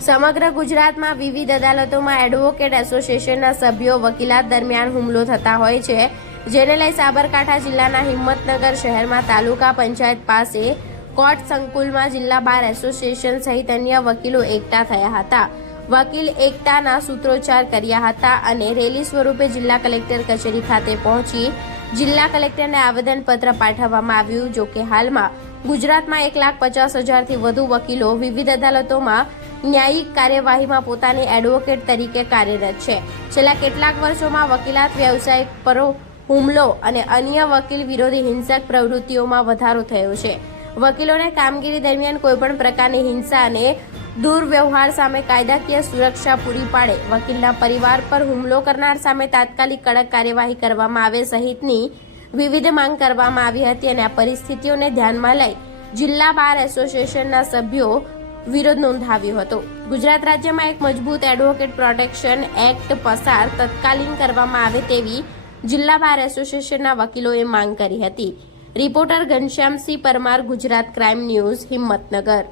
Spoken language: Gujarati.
સમગ્ર ગુજરાતમાં વિવિધ અદાલતોમાં એડવોકેટ એસોસિએશનના સભ્યો વકીલાત દરમિયાન હુમલો થતા હોય છે, જેને લઈ સાબરકાંઠા જિલ્લાના હિંમતનગર શહેરમાં તાલુકા પંચાયત પાસે કોર્ટ સંકુલમાં જિલ્લા બાર એસોસિએશન સહિત અન્ય વકીલો એકઠા થયા હતા. વકીલ એકતાના સૂત્રોચ્ચાર કર્યા હતા અને રેલી સ્વરૂપે જિલ્લા કલેક્ટર કચેરી ખાતે પહોંચી જિલ્લા કલેક્ટરને આવેદનપત્ર પાઠવવામાં આવ્યું, જો કે હાલમાં ગુજરાતમાં એક લાખ પચાસ હજારથી વધુ વકીલો વિવિધ અદાલતોમાં ન્યાયિક કાર્યવાહીમાં પોતાની એડવોકેટ તરીકે કાર્યરત છે. છેલ્લા કેટલાક વર્ષોમાં વકીલાત વ્યવસાય પર હુમલો અને અન્ય વકીલ વિરોધી હિંસક પ્રવૃત્તિઓમાં વધારો થયો છે. વકીલોને કામગીરી દરમિયાન કોઈપણ પ્રકારની હિંસા અને દુર્વ્યવહાર સામે કાયદાકીય સુરક્ષા પૂરી પાડે, વકીલના પરિવાર પર હુમલો કરનાર સામે તાત્કાલિક કડક કાર્યવાહી કરવામાં આવે સહિતની વિવિધ માંગ કરવામાં આવી હતી અને આ પરિસ્થિતિઓને ધ્યાનમાં લઈ જિલ્લા બાર એસોસિએશનના સભ્યો વિરોધ નોંધાવ્યો હતો. ગુજરાત રાજ્યમાં એક મજબૂત એડવોકેટ પ્રોટેક્શન એક્ટ પસાર તત્કાલીન કરવામાં આવે તેવી જિલ્લા બાર એસોસિએશનના વકીલોએ માંગ કરી હતી. Reporter Ghanshyamsinh Parmar, Gujarat crime news, Himmatnagar.